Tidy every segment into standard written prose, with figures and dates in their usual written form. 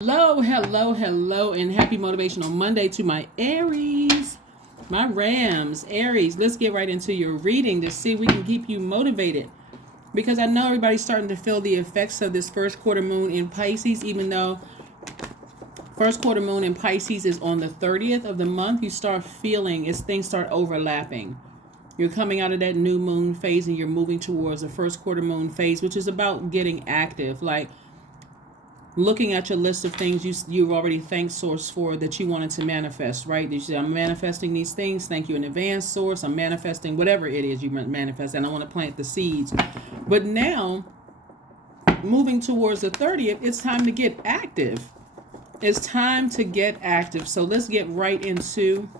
Hello, hello, hello, and happy Motivational Monday to my Aries, my Rams. Aries, let's get right into your reading to see if we can keep you motivated. Because I know everybody's starting to feel the effects of this first quarter moon in Pisces, even though first quarter moon in Pisces is on the 30th of the month. You start feeling as things start overlapping. You're coming out of that new moon phase and you're moving towards the first quarter moon phase, which is about getting active. Like, looking at your list of things you've already thanked source for that you wanted to manifest, right? You say, I'm manifesting these things. Thank you in advance, source. I'm manifesting whatever it is you manifest, and I want to plant the seeds. But now, moving towards the 30th, it's time to get active. It's time to get active. So let's get right into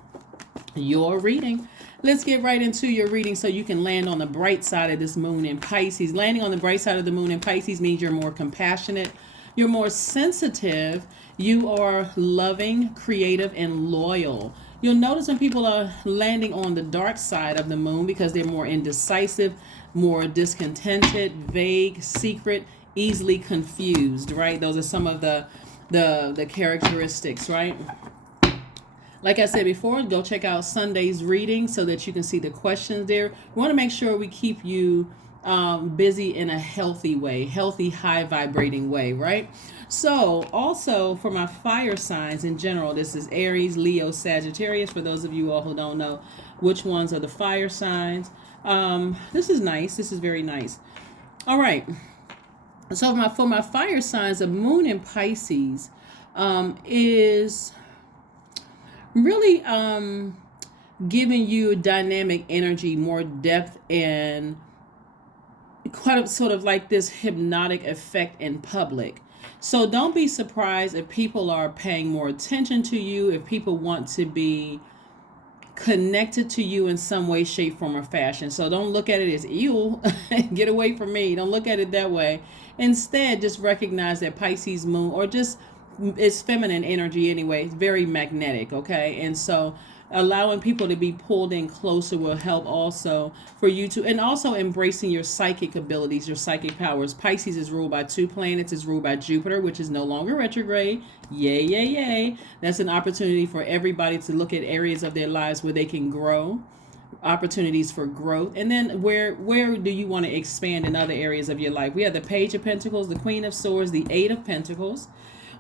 your reading. Let's get right into your reading so you can land on the bright side of this moon in Pisces. Landing on the bright side of the moon in Pisces means you're more compassionate. You're more sensitive. You are loving, creative, and loyal. You'll notice when people are landing on the dark side of the moon because they're more indecisive, more discontented, vague, secret, easily confused, right? Those are some of the characteristics, right? Like I said before, go check out Sunday's reading so that you can see the questions there. We want to make sure we keep you busy in a healthy way, healthy, high vibrating way, right? So also for my fire signs in general, this is Aries, Leo, Sagittarius. For those of you all who don't know which ones are the fire signs, this is nice. This is very nice. All right. So for my fire signs, the moon in Pisces is really giving you dynamic energy, more depth, and quite a, sort of like this hypnotic effect in public. So don't be surprised if people are paying more attention to you, if people want to be connected to you in some way, shape, form, or fashion. So don't look at it as ew, get away from me. Don't look at it that way. Instead, just recognize that Pisces moon, or just it's feminine energy anyway. It's very magnetic, okay? And so allowing people to be pulled in closer will help also for you to, and also embracing your psychic abilities, your psychic powers. Pisces is ruled by two planets. It's ruled by Jupiter, which is no longer retrograde. Yay, yay, yay. That's an opportunity for everybody to look at areas of their lives where they can grow, opportunities for growth. And then where do you want to expand in other areas of your life? We have the Page of Pentacles, the Queen of Swords, the Eight of Pentacles.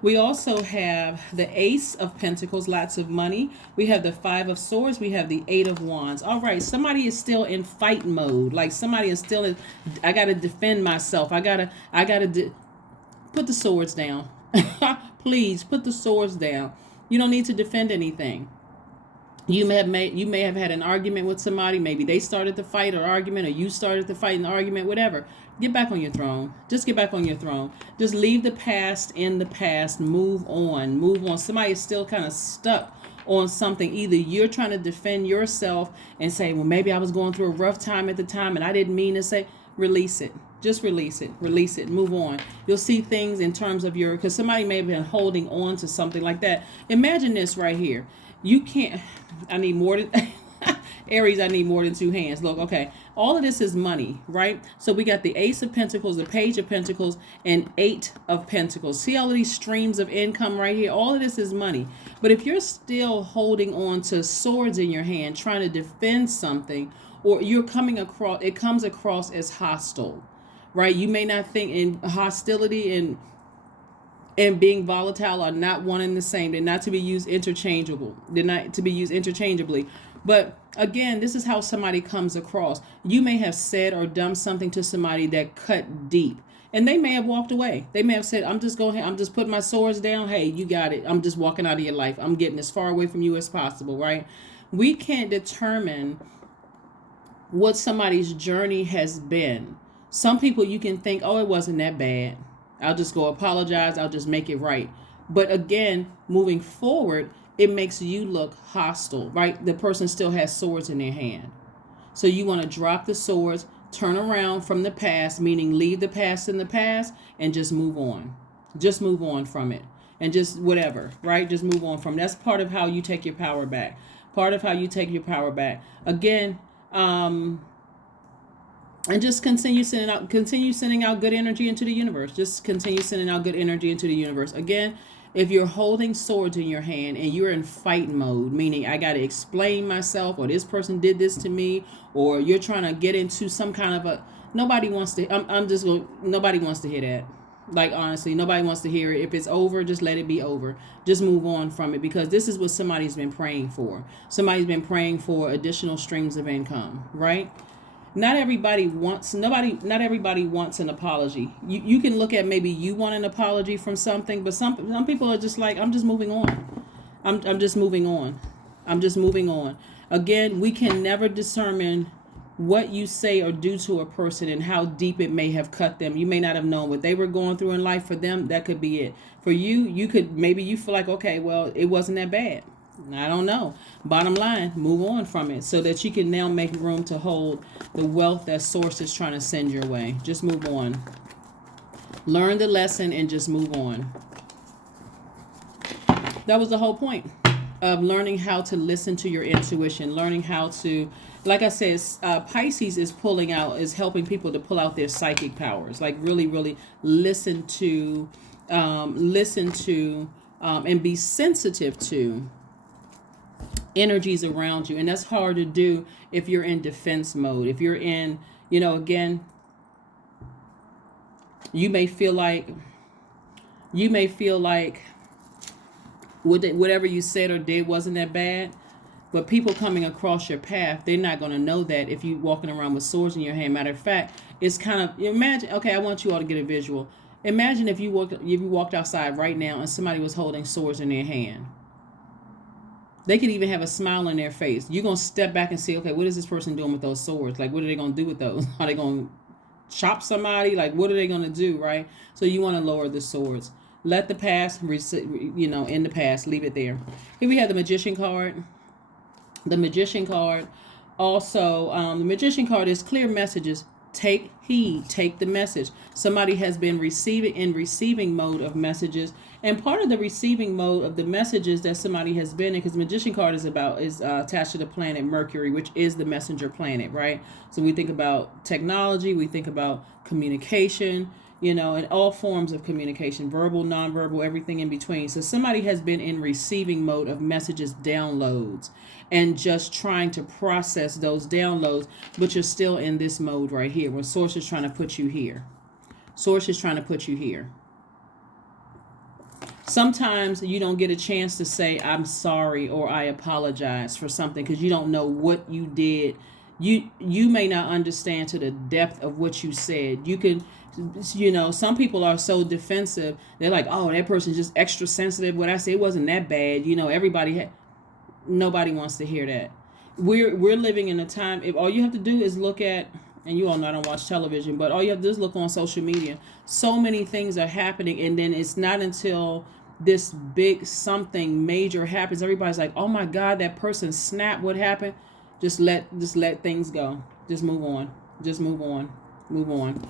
We also have the Ace of Pentacles, lots of money. We have the Five of Swords. We have the Eight of Wands. All right, somebody is still in fight mode. Like somebody is still in, I got to defend myself. I got to put the swords down. Please put the swords down. You don't need to defend anything. You may have had an argument with somebody. Maybe they started the fight or argument, or you started the fight and the argument, whatever. Get back on your throne. Just get back on your throne. Just leave the past in the past. Move on. Move on. Somebody is still kind of stuck on something. Either you're trying to defend yourself and say, well, maybe I was going through a rough time at the time and I didn't mean to say. Release it. Just release it. Release it. Move on. You'll see things in terms of because somebody may have been holding on to something like that. Imagine this right here. You can't, I need more than, Aries, I need more than two hands. Look, okay. All of this is money, right? So we got the Ace of Pentacles, the Page of Pentacles, and Eight of Pentacles. See all of these streams of income right here? All of this is money. But if you're still holding on to swords in your hand, trying to defend something, or you're coming across, it comes across as hostile, right? You may not think in hostility and being volatile are not one and the same. They're not to be used interchangeable. They're not to be used interchangeably. But again, this is how somebody comes across. You may have said or done something to somebody that cut deep. And they may have walked away. They may have said, I'm just putting my swords down. Hey, you got it. I'm just walking out of your life. I'm getting as far away from you as possible, right? We can't determine what somebody's journey has been. Some people you can think, oh, it wasn't that bad. I'll just go apologize. I'll just make it right. But again, moving forward, it makes you look hostile, right? The person still has swords in their hand. So you want to drop the swords, turn around from the past, meaning leave the past in the past and just move on. Just move on from it. And just whatever, right? Just move on from it. That's part of how you take your power back. Part of how you take your power back. Again, and just continue sending out good energy into the universe. Just continue sending out good energy into the universe. Again, If you're holding swords in your hand and you're in fight mode, meaning I got to explain myself, or this person did this to me, or you're trying to get into some kind of a, nobody wants to, I'm just going, nobody wants to hear that. Like, honestly, nobody wants to hear it. If it's over, just let it be over. Just move on from it, because this is what somebody's been praying for. Somebody's been praying for additional streams of income, right? Not everybody wants an apology. You can look at, maybe you want an apology from something, but some people are just like, I'm just moving on. I'm just moving on. I'm just moving on. Again, we can never determine what you say or do to a person and how deep it may have cut them. You may not have known what they were going through in life. For them, that could be it. For you, maybe you feel like, okay, well, it wasn't that bad. I don't know. Bottom line, move on from it so that you can now make room to hold the wealth that source is trying to send your way. Just move on. Learn the lesson and just move on. That was the whole point of learning how to listen to your intuition, learning how to, like I said, Pisces is helping people to pull out their psychic powers, like really, really listen to, and be sensitive to energies around you. And that's hard to do if you're in defense mode. If you're in, again, you may feel like whatever you said or did wasn't that bad, but people coming across your path, they're not going to know that if you're walking around with swords in your hand. Matter of fact, it's kind of, imagine, okay, I want you all to get a visual. Imagine if you walked outside right now and somebody was holding swords in their hand. They could even have a smile on their face. You're going to step back and say, okay, what is this person doing with those swords? Like, what are they going to do with those? Are they going to chop somebody? Like, what are they going to do, right? So you want to lower the swords. Let the past, in the past, leave it there. Here we have the Magician card. The Magician card. Also, the Magician card is clear messages. Take heed. Take the message. Somebody has been receiving mode of messages. And part of the receiving mode of the messages that somebody has been in, because the Magician card is attached to the planet Mercury, which is the messenger planet, right? So we think about technology, we think about communication, and all forms of communication, verbal, nonverbal, everything in between. So somebody has been in receiving mode of messages, downloads, and just trying to process those downloads, but you're still in this mode right here, where Source is trying to put you here. Source is trying to put you here. Sometimes you don't get a chance to say, I'm sorry, or I apologize for something, because you don't know what you did. You may not understand to the depth of what you said. You can, some people are so defensive. They're like, oh, that person's just extra sensitive. What I say wasn't that bad. Nobody wants to hear that. We're living in a time, if all you have to do is look at, and you all know I don't watch television, but all you have to do is look on social media. So many things are happening, and then it's not until this big something major happens, everybody's like, oh my God, that person snapped, what happened? Just let things go. Just move on. Just move on. Move on.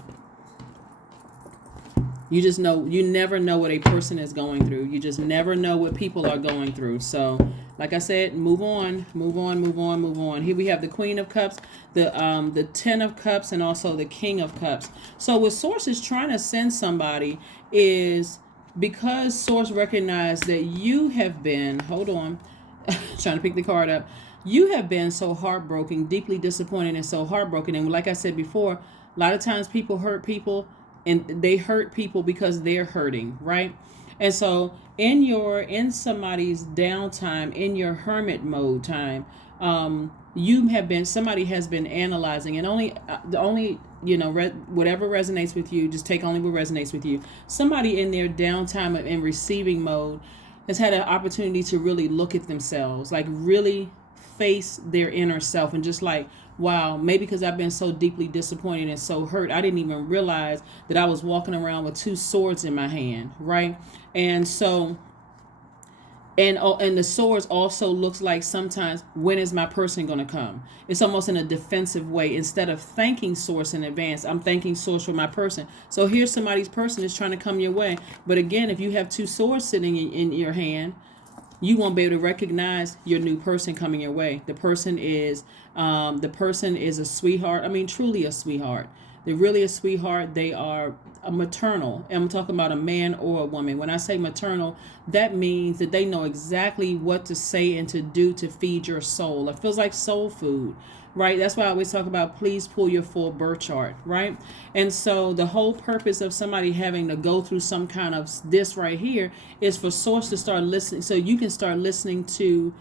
You never know what a person is going through. You just never know what people are going through. So, like I said, move on, move on, move on, move on. Here we have the Queen of Cups, the 10 of Cups, and also the King of Cups. So what Source is trying to send somebody is, because Source recognized that you have been, hold on, trying to pick the card up. You have been so heartbroken, deeply disappointed, and so heartbroken. And like I said before, a lot of times people hurt people, and they hurt people because they're hurting, right? And so in somebody's downtime, in your hermit mode time, somebody has been analyzing, and only whatever resonates with you, just take only what resonates with you. Somebody in their downtime in receiving mode has had an opportunity to really look at themselves, like really face their inner self, and just like, wow, maybe because I've been so deeply disappointed and so hurt, I didn't even realize that I was walking around with two swords in my hand, right? And so, and the swords also looks like sometimes, when is my person going to come? It's almost in a defensive way. Instead of thanking Source in advance, I'm thanking Source for my person. So here's somebody's person is trying to come your way. But again, if you have two swords sitting in your hand, you won't be able to recognize your new person coming your way. The person is a sweetheart. I mean, truly a sweetheart. They're really a sweetheart. They are a maternal. And I'm talking about a man or a woman. When I say maternal, that means that they know exactly what to say and to do to feed your soul. It feels like soul food, right? That's why I always talk about please pull your full birth chart, right? And so the whole purpose of somebody having to go through some kind of this right here is for source to start listening, so you can start listening to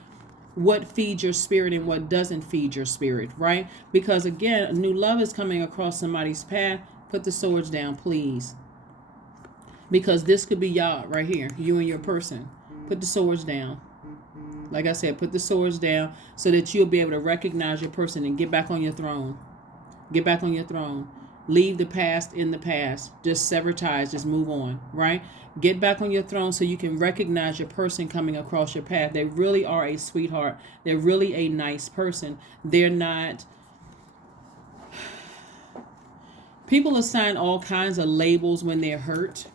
what feeds your spirit and what doesn't feed your spirit, right? Because again, new love is coming across somebody's path. Put the swords down, please. Because this could be y'all right here, you and your person. Put the swords down. Like I said, put the swords down so that you'll be able to recognize your person and get back on your throne. Get back on your throne. Leave the past in the past. Just sever ties. Just move on, right? Get back on your throne so you can recognize your person coming across your path. They really are a sweetheart. They're really a nice person. They're not... People assign all kinds of labels when they're hurt.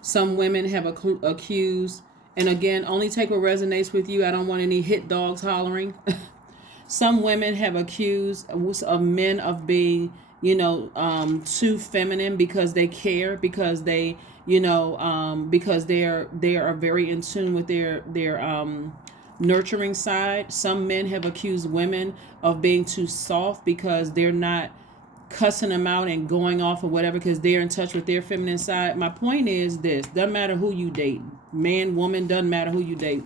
Some women have accused, and again, only take what resonates with you. I don't want any hit dogs hollering. Some women have accused of men of being, too feminine because they care, because they, because they are very in tune with their nurturing side. Some men have accused women of being too soft because they're not cussing them out and going off or whatever because they're in touch with their feminine side. My point is this: doesn't matter who you date, man, woman, doesn't matter who you date.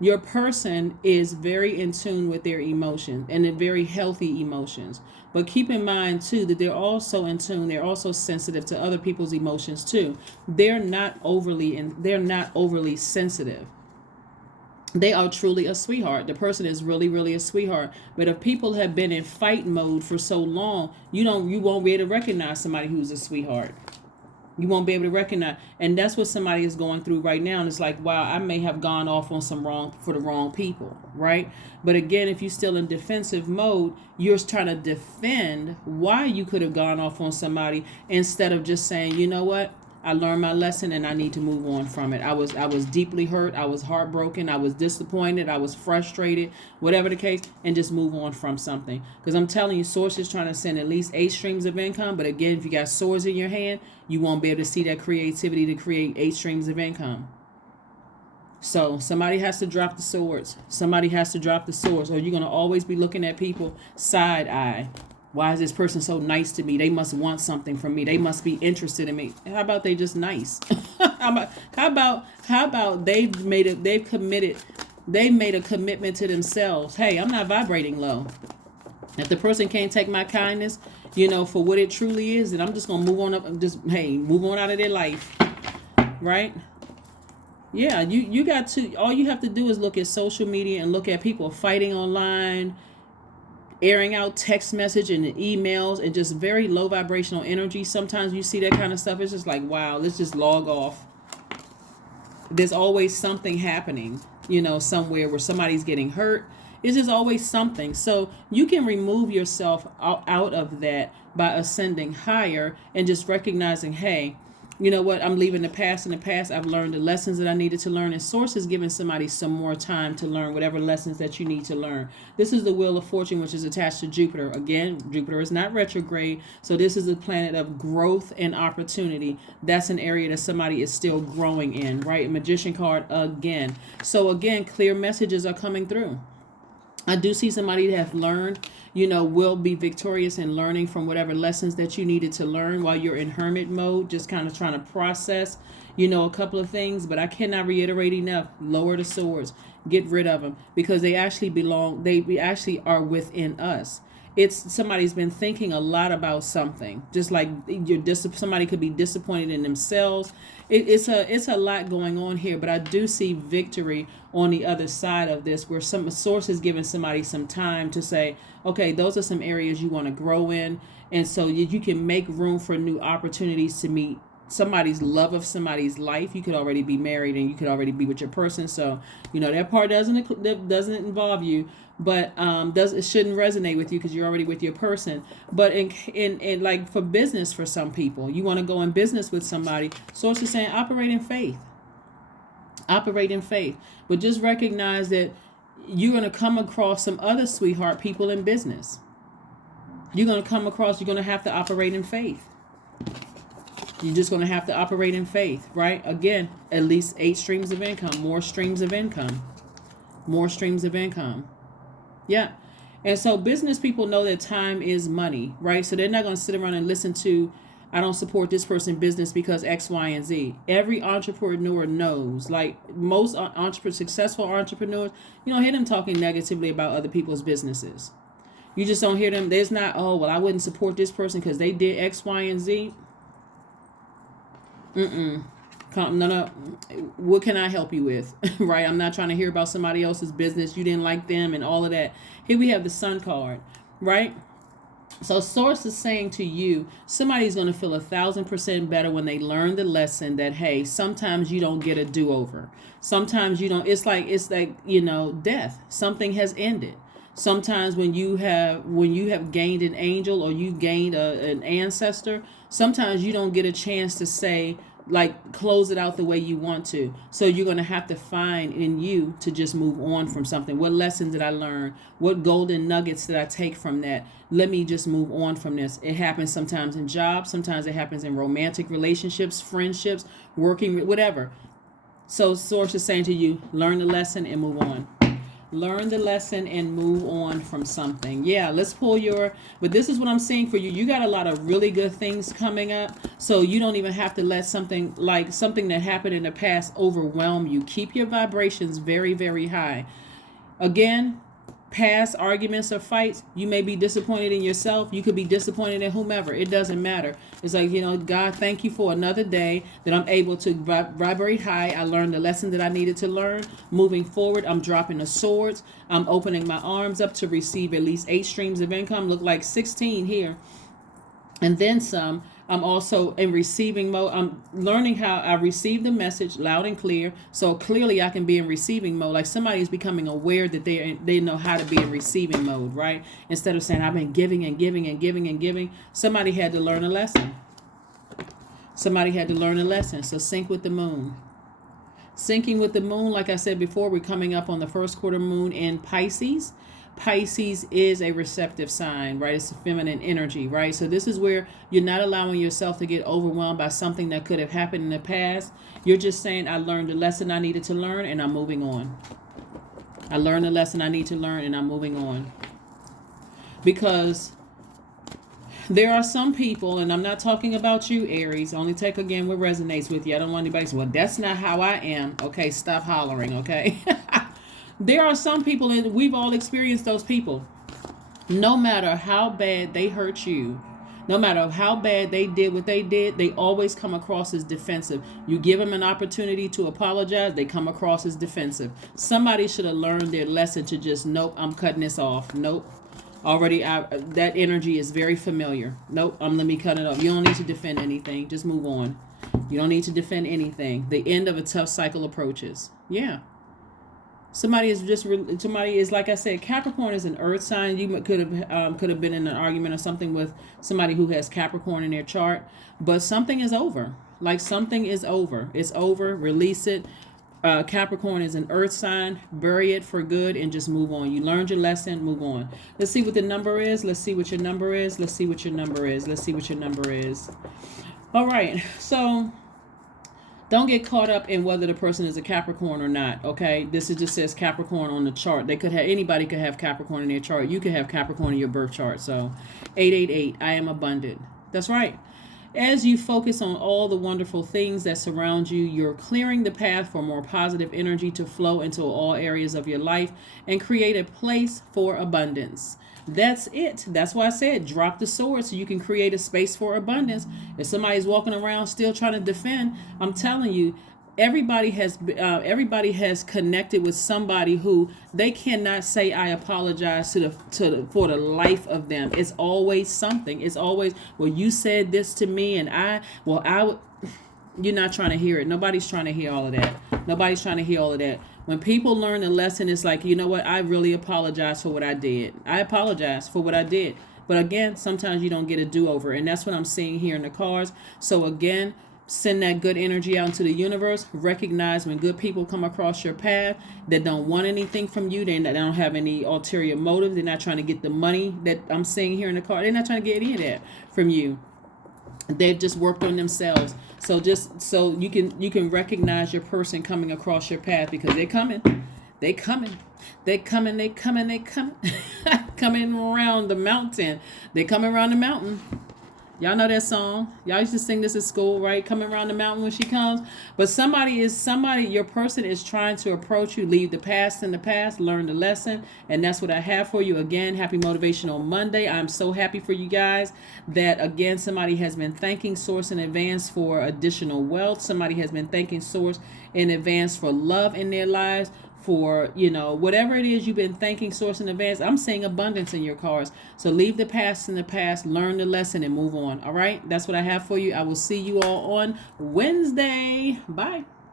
Your person is very in tune with their emotions, and they're very healthy emotions. But keep in mind too that they're also in tune. They're also sensitive to other people's emotions too. They're not overly sensitive. They are truly a sweetheart. The person is really, really a sweetheart. But if people have been in fight mode for so long, you won't be able to recognize somebody who's a sweetheart. You won't be able to recognize. And that's what somebody is going through right now. And it's like, wow, I may have gone off on for the wrong people, right? But again, if you're still in defensive mode, you're trying to defend why you could have gone off on somebody instead of just saying, you know what? I learned my lesson and I need to move on from it. I was deeply hurt. I was heartbroken. I was disappointed. I was frustrated, whatever the case, and just move on from something. Because I'm telling you, Source is trying to send at least 8 streams of income. But again, if you got swords in your hand, you won't be able to see that creativity to create 8 streams of income. So somebody has to drop the swords. Somebody has to drop the swords, or you're going to always be looking at people side eye. Why is this person so nice to me? They must want something from me. They must be interested in me. How about they just nice? How about they made a commitment to themselves. Hey, I'm not vibrating low. If the person can't take my kindness, for what it truly is, then I'm just gonna move on up and move on out of their life. Right? Yeah, you got to, all you have to do is look at social media and look at people fighting online, airing out text message and emails and just very low vibrational energy. Sometimes you see that kind of stuff. It's just like, wow, let's just log off. There's always something happening, somewhere where somebody's getting hurt. It's just always something. So you can remove yourself out of that by ascending higher and just recognizing, hey, you know what? I'm leaving the past in the past. I've learned the lessons that I needed to learn. And Source is giving somebody some more time to learn whatever lessons that you need to learn. This is the Wheel of Fortune, which is attached to Jupiter. Again, Jupiter is not retrograde. So this is a planet of growth and opportunity. That's an area that somebody is still growing in, right? Magician card again. So again, clear messages are coming through. I do see somebody that have learned, will be victorious in learning from whatever lessons that you needed to learn while you're in hermit mode, just kind of trying to process, a couple of things. But I cannot reiterate enough, lower the swords, get rid of them, because they actually they actually are within us. It's somebody's been thinking a lot about something, just like somebody could be disappointed in themselves. It's a lot going on here, but I do see victory on the other side of this, where some Source is giving somebody some time to say, okay, those are some areas you want to grow in, and so you can make room for new opportunities to meet somebody's love of somebody's life. You could already be married and you could already be with your person, so that part doesn't involve you, but it shouldn't resonate with you because you're already with your person. But in like for business, for some people, you want to go in business with somebody. Source is saying operate in faith, but just recognize that you're going to come across some other sweetheart people in business. You're going to have to operate in faith. You're just going to have to operate in faith, right? Again, at least 8 streams of income, more streams of income, more streams of income. Yeah. And so business people know that time is money, right? So they're not going to sit around and listen to, I don't support this person business because X, Y, and Z. Every entrepreneur knows, like most successful entrepreneurs, you don't hear them talking negatively about other people's businesses. You just don't hear them. There's not, oh, well, I wouldn't support this person because they did X, Y, and Z. No. What can I help you with? Right? I'm not trying to hear about somebody else's business. You didn't like them and all of that. Here we have the Sun card, right? So Source is saying to you, somebody's going to feel 1,000% better when they learn the lesson that, hey, sometimes you don't get a do-over. Sometimes you don't. It's like, death. Something has ended. Sometimes when you have gained an angel or you gained an ancestor, sometimes you don't get a chance to say, like, close it out the way you want to. So you're going to have to find in you to just move on from something. What lesson did I learn? What golden nuggets did I take from that? Let me just move on from this. It happens sometimes in jobs. Sometimes it happens in romantic relationships, friendships, working, whatever. So Source is saying to you, learn the lesson and move on. Learn the lesson and move on from something. Yeah, let's pull but this is what I'm saying for you. You got a lot of really good things coming up. So you don't even have to let something that happened in the past overwhelm you. Keep your vibrations very, very high. Again, past arguments or fights, you may be disappointed in yourself. You could be disappointed in whomever. It doesn't matter. It's like, God, thank you for another day that I'm able to vibrate high. I learned the lesson that I needed to learn. Moving forward, I'm dropping the swords. I'm opening my arms up to receive at least 8 streams of income. Look like 16 here. And then some. I'm also in receiving mode. I'm learning how I receive the message loud and clear. So clearly I can be in receiving mode. Like somebody is becoming aware that they know how to be in receiving mode, right? Instead of saying, I've been giving and giving and giving and giving. Somebody had to learn a lesson. Somebody had to learn a lesson. So sync with the moon. Syncing with the moon, like I said before, we're coming up on the first quarter moon in Pisces. Pisces is a receptive sign, right? It's a feminine energy, right? So this is where you're not allowing yourself to get overwhelmed by something that could have happened in the past. You're just saying, I learned the lesson I needed to learn and I'm moving on. I learned the lesson I need to learn and I'm moving on. Because there are some people, and I'm not talking about you, Aries. Only take again what resonates with you. I don't want anybody to say, well, that's not how I am. Okay, stop hollering, okay? There are some people, and we've all experienced those people. No matter how bad they hurt you, no matter how bad they did what they did, they always come across as defensive. You give them an opportunity to apologize, they come across as defensive. Somebody should have learned their lesson to just, nope, I'm cutting this off. Nope. Already, that energy is very familiar. Nope, let me cut it off. You don't need to defend anything. Just move on. You don't need to defend anything. The end of a tough cycle approaches. Yeah. Somebody is like I said, Capricorn is an earth sign. You could have been in an argument or something with somebody who has Capricorn in their chart, but something is over. Like something is over. It's over. Release it. Capricorn is an earth sign. Bury it for good and just move on. You learned your lesson. Move on. Let's see what the number is. Let's see what your number is. Let's see what your number is. Let's see what your number is. All right. So don't get caught up in whether the person is a Capricorn or not, okay? This just says Capricorn on the chart. Anybody could have Capricorn in their chart. You could have Capricorn in your birth chart. So 888, I am abundant. That's right. As you focus on all the wonderful things that surround you, you're clearing the path for more positive energy to flow into all areas of your life and create a place for abundance. That's it. That's why I said drop the sword so you can create a space for abundance. If somebody's walking around still trying to defend, I'm telling you, everybody has connected with somebody who they cannot say I apologize for the life of them. It's always something. It's always, well, you said this to me and you're not trying to hear it. Nobody's trying to hear all of that. Nobody's trying to hear all of that. When people learn a lesson, it's like, you know what? I really apologize for what I did. I apologize for what I did. But again, sometimes you don't get a do-over. And that's what I'm seeing here in the cards. So again, Send that good energy out into the universe. Recognize when good people come across your path that don't want anything from you. They don't have any ulterior motive. They're not trying to get the money that I'm seeing here in the card. They're not trying to get any of that from you. They've just worked on themselves. So just so you can recognize your person coming across your path, because they're coming. They coming. They coming. They coming. They coming. Coming around the mountain. They coming around the mountain. Y'all know that song. Y'all used to sing this at school, right? Coming around the mountain when she comes. But your person is trying to approach you. Leave the past in the past. Learn the lesson. And that's what I have for you. Again, happy Motivational Monday. I'm so happy for you guys that, again, somebody has been thanking Source in advance for additional wealth. Somebody has been thanking Source in advance for love in their lives. For, whatever it is you've been thanking Source in advance. I'm seeing abundance in your cards. So leave the past in the past, learn the lesson, and move on. All right? That's what I have for you. I will see you all on Wednesday. Bye.